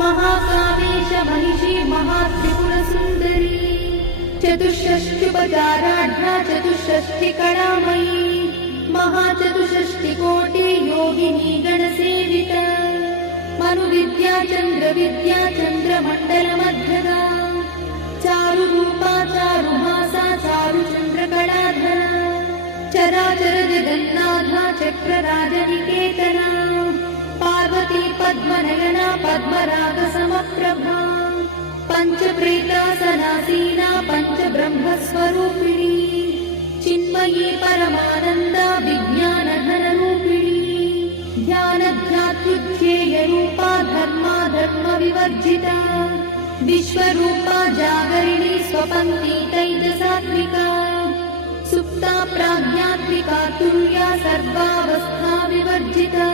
महाकामेश महिषी महात्रिपुरसुन्दरी चतुष्षष्ट्युपचाराढ्या चतुष्षष्टिकलामयी महाचतुष्षष्टिकोटि योगिनी गणसेविता मनुविद्या चन्द्रविद्या चन्द्रमण्डलमध्यगा चारुरूपा चारुभासा चारुचन्द्रकलाधरा चराचर जगन्नाथा चक्रराजनिकेतना पार्वती पद्मनयना पद्मरागसमप्रभा पञ्चप्रेतासनासीना पञ्चब्रह्मस्वरूपिणी चिन्मयी परमानन्दा विज्ञानघनरूपिणी ध्यानध्यात्युज्येयरूपा धर्माधर्मविवर्जिता विश्वरूपा जागरिणी स्वपन्थितैजसात्विका सुप्ता प्राज्ञात्मिका तुल्या सर्वावस्था विवर्जिता